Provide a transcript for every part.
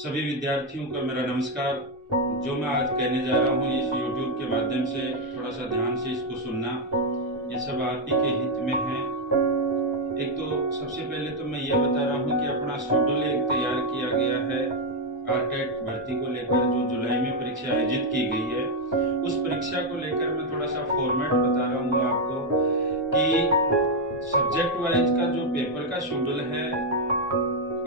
सभी विद्यार्थियों का मेरा नमस्कार। जो मैं आज कहने जा रहा हूँ इस YouTube के माध्यम से थोड़ा सा ध्यान से इसको सुनना। ये सब आप ही के हित में है। एक तो सबसे पहले तो मैं यह बता रहा हूँ कि अपना शेड्यूल एक तैयार किया गया है आरटेट भर्ती को लेकर, जो जुलाई में परीक्षा आयोजित की गई है। उस परीक्षा को लेकर मैं थोड़ा सा फॉर्मेट बता रहा हूँ आपको कि सब्जेक्ट वाइज का जो पेपर का शेड्यूल है,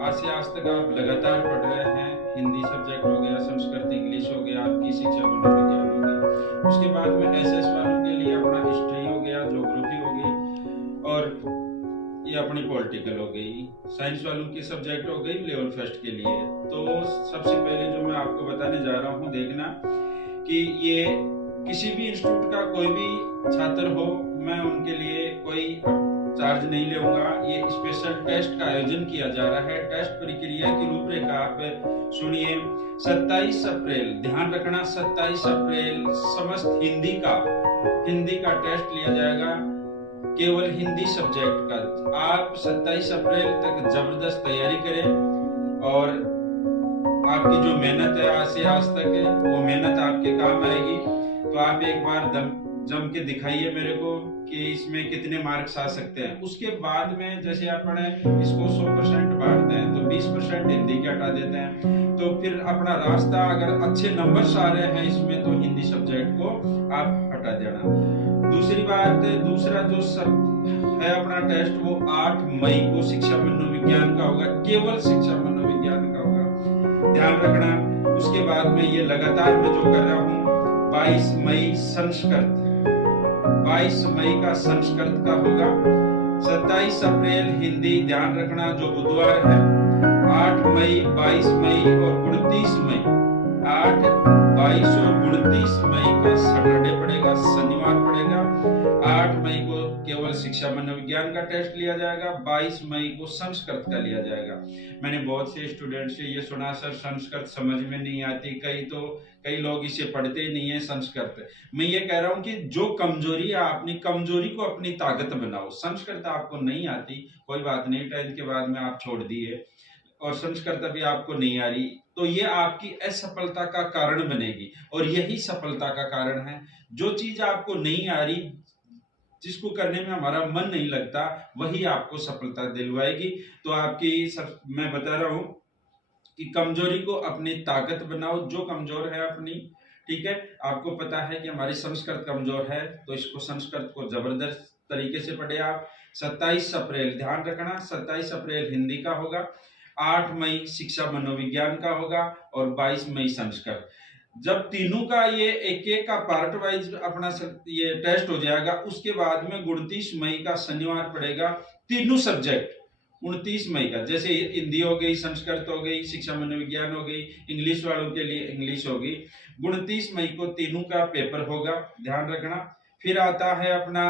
आज से आज तक आप लगातार पढ़ रहे हैं। हिंदी सब्जेक्ट हो गया, संस्कृत इंग्लिश हो गया, आपकी शिक्षा मनोविज्ञान हो गई। उसके बाद में एसएस वालों के लिए अपना हिस्ट्री हो गया, ज्योग्राफी हो गई, और ये अपनी पॉलिटिकल हो गई। साइंस वालों के सब्जेक्ट हो गई लेवल फर्स्ट के लिए। तो सबसे पहले जो मैं आपको बताने जा रहा हूँ, देखना कि ये किसी भी इंस्टीट्यूट का कोई भी छात्र हो, मैं उनके लिए कोई चार्ज नहीं लूंगा। ये स्पेशल टेस्ट का आयोजन किया जा रहा है। टेस्ट प्रक्रिया की रूपरेखा आप सुनिए। 27 अप्रैल, ध्यान रखना 27 अप्रैल समस्त हिंदी का टेस्ट लिया जाएगा, केवल हिंदी सब्जेक्ट का। आप 27 अप्रैल तक जबरदस्त तैयारी करें और आपकी जो मेहनत है आज से आज तक है, वो मेहनत आपके काम आएगी। तो आप एक बार जम के दिखाइए मेरे को कि इसमें कितने मार्क्स आ सकते हैं। उसके बाद में जैसे अपने इसको 100% बांटते हैं, तो 20% हिंदी के हटा देते हैं। तो फिर अपना रास्ता, अगर अच्छे नंबर्स आ रहे हैं इसमें, तो हिंदी सब्जेक्ट को आप हटा देना। दूसरी बात, दूसरा जो सब है अपना टेस्ट, वो 8 मई को शिक्षा मनोविज्ञान का होगा, केवल शिक्षा मनोविज्ञान का होगा, ध्यान रखना। उसके बाद में ये लगातार मैं जो कर रहा हूँ, 22 मई संस्कृत, 22 मई का संस्कृत का होगा। 27 अप्रैल हिंदी, ध्यान रखना जो बुधवार है। 8 मई, 22 मई और 29 मई, 8, 22 और 29 मई का सैटरडे पड़ेगा, शनिवार पड़ेगा। 8 मई को केवल शिक्षा मनोविज्ञान का टेस्ट लिया जाएगा, 22 मई को संस्कृत का लिया जाएगा। मैंने बहुत से स्टूडेंट से ये सुना, सर संस्कृत समझ में नहीं आती, कई लोग इसे पढ़ते ही नहीं है संस्कृत। मैं ये कह रहा हूँ कि जो कमजोरी है, अपनी कमजोरी को अपनी ताकत बनाओ। संस्कृत आपको नहीं आती, कोई बात नहीं, 10th के बाद में आप छोड़ दिए और संस्कृत अभी आपको नहीं आ रही, तो ये आपकी असफलता का कारण बनेगी। और यही सफलता का कारण है। जो चीज आपको नहीं आ रही, जिसको करने में हमारा मन नहीं लगता, वही आपको सफलता दिलवाएगी। तो मैं बता रहा हूं कि कमजोरी को अपनी ताकत बनाओ। जो कमजोर है अपनी, ठीक है, आपको पता है कि हमारी संस्कृत कमजोर है, तो इसको संस्कृत को जबरदस्त तरीके से पढ़े आप। 27 अप्रैल, ध्यान रखना 27 अप्रैल हिंदी का होगा, 8 मई शिक्षा मनोविज्ञान का होगा और 22 मई संस्कृत। जब तीनों का ये एक एक का पार्ट वाइज अपना ये टेस्ट हो जाएगा, उसके बाद में 29 मई का शनिवार पड़ेगा, तीनों सब्जेक्ट। 29 मई का, जैसे हिंदी हो गई, संस्कृत हो गई, शिक्षा मनोविज्ञान हो गई, इंग्लिश वालों के लिए इंग्लिश होगी। 29 मई को तीनों का पेपर होगा, ध्यान रखना। फिर आता है अपना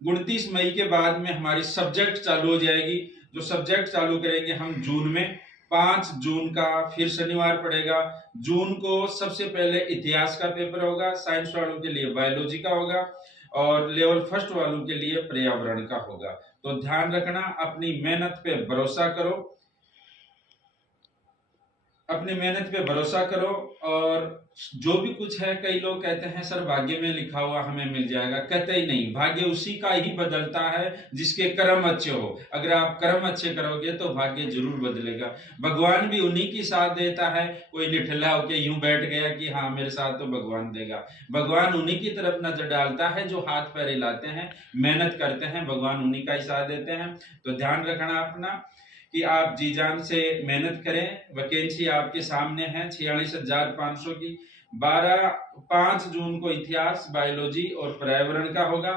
29 मई के बाद में हमारी सब्जेक्ट चालू हो जाएगी। जो सब्जेक्ट चालू करेंगे हम जून में, 5 जून का फिर शनिवार पड़ेगा। जून को सबसे पहले इतिहास का पेपर होगा, साइंस वालों के लिए बायोलॉजी का होगा और लेवल फर्स्ट वालों के लिए पर्यावरण का होगा। तो ध्यान रखना, अपनी मेहनत पे भरोसा करो, अपनी मेहनत पे भरोसा करो। और जो भी कुछ है, कई लोग कहते हैं सर भाग्य में लिखा हुआ हमें मिल जाएगा, कहते ही नहीं, भाग्य उसी का ही बदलता है जिसके कर्म अच्छे हो। अगर आप कर्म अच्छे करोगे तो भाग्य जरूर बदलेगा। भगवान भी उन्हीं की साथ देता है। कोई निठल्ला होके यूं बैठ गया कि हाँ मेरे साथ तो भगवान देगा, भगवान उन्हीं की तरफ नजर डालता है जो हाथ पैर हिलाते हैं, मेहनत करते हैं, भगवान उन्हीं का ही साथ देते हैं। तो ध्यान रखना अपना कि आप जी जान से मेहनत करें। वैकेंसी आपके सामने है 46,500 की। 5 जून को इतिहास, बायोलॉजी और पर्यावरण का होगा।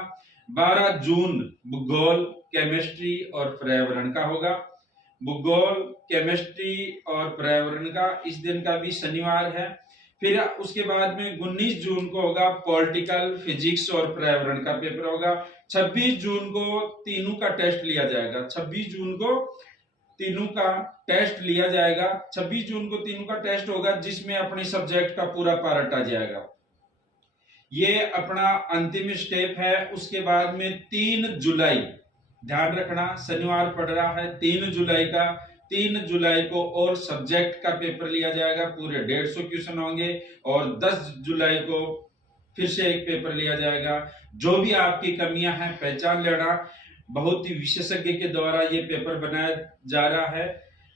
12 जून भूगोल, केमिस्ट्री और पर्यावरण का होगा। भूगोल, केमिस्ट्री और पर्यावरण का इस दिन का भी शनिवार है। फिर उसके बाद में 19 जून को होगा पॉलिटिकल, फिजिक्स और पर्यावरण का पेपर होगा। 26 जून को तीनों का टेस्ट लिया जाएगा। 26 जून को तीनों का टेस्ट लिया जाएगा। 26 जून को तीनों का टेस्ट होगा, जिसमें अपने सब्जेक्ट का पूरा पार्ट आ जाएगा। ये अपना अंतिम स्टेप है। उसके बाद में 3 जुलाई, ध्यान रखना शनिवार पड़ रहा है, 3 जुलाई का 3 जुलाई को और सब्जेक्ट का पेपर लिया जाएगा, पूरे 150 क्वेश्चन होंगे। और 10 जुलाई को फिर से एक पेपर लिया जाएगा। जो भी आपकी कमियां हैं पहचान लेना, बहुत ही विशेषज्ञ के द्वारा ये पेपर बनाया जा रहा है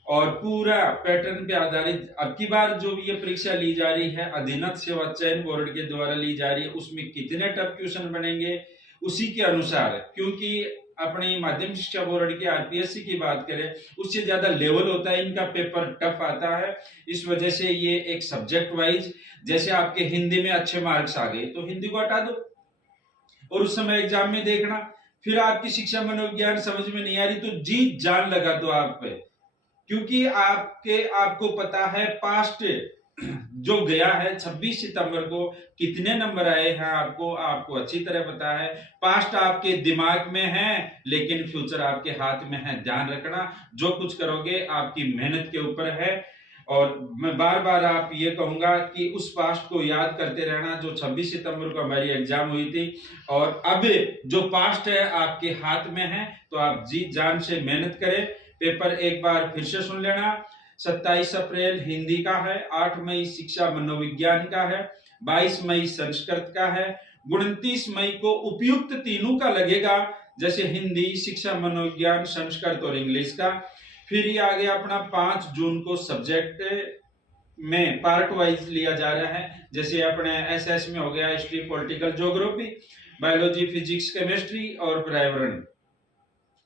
और पूरा पैटर्न पे आधारित। अब की बार जो भी ये परीक्षा ली जा रही है अधीनस्थ सेवा चयन बोर्ड के द्वारा ली जा रही है, उसमें कितने टफ क्वेश्चन बनेंगे उसी के अनुसार, क्योंकि अपनी माध्यमिक शिक्षा बोर्ड की आरपीएससी की बात करें उससे ज्यादा लेवल होता है, इनका पेपर टफ आता है। इस वजह से ये एक सब्जेक्ट वाइज, जैसे आपके हिंदी में अच्छे मार्क्स आ गए तो हिंदी को हटा दो और उस समय एग्जाम में देखना। फिर आपकी शिक्षा मनोविज्ञान समझ में नहीं आ रही तो जी जान लगा दो आप पे, क्योंकि आपको पता है पास्ट जो गया है 26 सितंबर को कितने नंबर आए हैं आपको अच्छी तरह पता है। पास्ट आपके दिमाग में है लेकिन फ्यूचर आपके हाथ में है। ध्यान रखना, जो कुछ करोगे आपकी मेहनत के ऊपर है। और मैं बार बार आप ये कहूंगा कि उस पास्ट को याद करते रहना जो 26 सितंबर को हमारी एग्जाम हुई थी, और अब जो पास्ट है आपके हाथ में है, तो आप जी जान से मेहनत करें। पेपर एक बार फिर से सुन लेना। 27 अप्रैल हिंदी का है, 8 मई शिक्षा मनोविज्ञान का है, 22 मई संस्कृत का है, 29 मई को उपयुक्त तीनों का लगेगा, जैसे हिंदी, शिक्षा मनोविज्ञान, संस्कृत और इंग्लिश का। फिर ये आ गया अपना 5 जून को सब्जेक्ट में पार्ट वाइज लिया जा रहा है, जैसे अपने एसएस में हो गया history, political, geography, biology, physics, chemistry और पर्यावरण,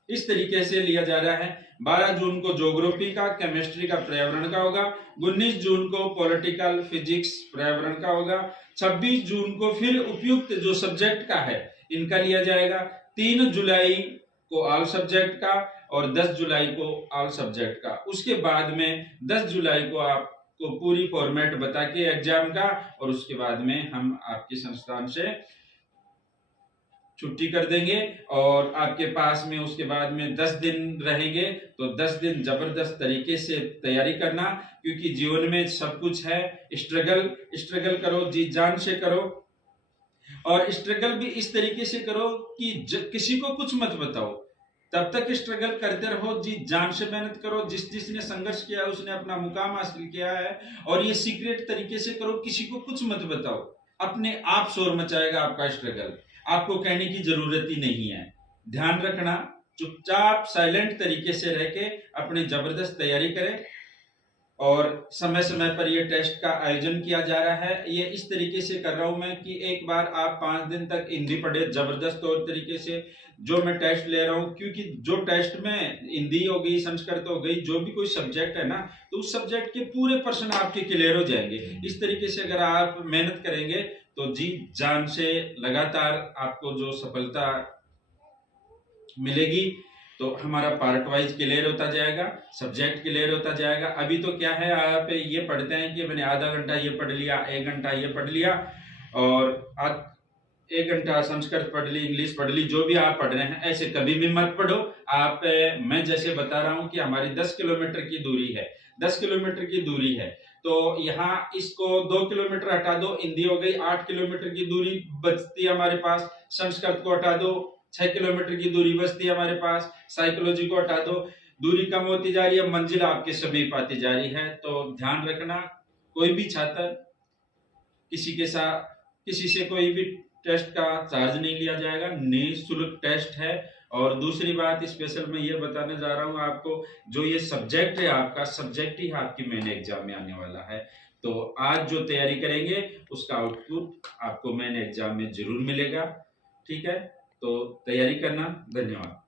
इस तरीके से लिया जा रहा है। 12 जून को ज्योग्राफी का, केमिस्ट्री का, पर्यावरण का होगा। 19 जून को पॉलिटिकल, फिजिक्स, पर्यावरण का होगा। 26 जून को फिर उपयुक्त जो सब्जेक्ट का है इनका लिया जाएगा। 3 जुलाई को ऑल सब्जेक्ट का और 10 जुलाई को ऑल सब्जेक्ट का। उसके बाद में 10 जुलाई को आपको पूरी फॉर्मेट बता के एग्जाम का, और उसके बाद में हम आपके संस्थान से छुट्टी कर देंगे और आपके पास में उसके बाद में 10 दिन रहेंगे। तो 10 दिन जबरदस्त तरीके से तैयारी करना, क्योंकि जीवन में सब कुछ है। स्ट्रगल करो, जी जान से करो, और स्ट्रगल भी इस तरीके से करो कि किसी को कुछ मत बताओ, तब तक स्ट्रगल करते रहो, जी जान से मेहनत करो। जिसने संघर्ष किया है उसने अपना मुकाम हासिल किया है, और ये सीक्रेट तरीके से करो, किसी को कुछ मत बताओ। अपने आप शोर मचाएगा आपका स्ट्रगल, आपको कहने की जरूरत ही नहीं है। ध्यान रखना, चुपचाप साइलेंट तरीके से रह के अपनी जबरदस्त तैयारी करें। और समय समय पर यह टेस्ट का आयोजन किया जा रहा है। ये इस तरीके से कर रहा हूं मैं कि एक बार आप 5 दिन तक हिंदी पढ़े जबरदस्त तौर तरीके से, जो मैं टेस्ट ले रहा हूं, क्योंकि जो टेस्ट में हिंदी हो गई, संस्कृत हो गई, जो भी कोई सब्जेक्ट है ना, तो उस सब्जेक्ट के पूरे प्रश्न आपके क्लियर हो जाएंगे। इस तरीके से अगर आप मेहनत करेंगे तो जी जान से लगातार आपको जो सफलता मिलेगी, तो हमारा पार्ट वाइज क्लियर होता जाएगा, सब्जेक्ट क्लियर होता जाएगा। अभी तो क्या है, आप ये पढ़ते हैं कि मैंने आधा घंटा ये पढ़ लिया, 1 घंटा ये पढ़ लिया, और 1 घंटा संस्कृत पढ़ ली, इंग्लिश पढ़ ली, जो भी आप पढ़ रहे हैं, ऐसे कभी भी मत पढ़ो आप। मैं जैसे बता रहा हूं कि हमारी 10 किलोमीटर की दूरी है, 10 किलोमीटर की दूरी है, तो यहाँ इसको 2 किलोमीटर हटा दो, हिंदी हो गई, 8 किलोमीटर की दूरी बचती है हमारे पास। संस्कृत को हटा दो, 6 किलोमीटर की दूरी बचती है हमारे पास। साइकोलॉजी को हटा दो, दूरी कम होती जा रही है, मंजिल आपके समीप आती जा रही है। तो ध्यान रखना, कोई भी छात्र किसी से कोई भी टेस्ट का चार्ज नहीं लिया जाएगा, निःशुल्क टेस्ट है। और दूसरी बात स्पेशल मैं ये बताने जा रहा हूँ आपको, जो ये सब्जेक्ट है, आपका सब्जेक्ट ही आपकी मेन एग्जाम में आने वाला है। तो आज जो तैयारी करेंगे उसका आउटपुट आपको मेन एग्जाम में जरूर मिलेगा। ठीक है, तो तैयारी करना। धन्यवाद।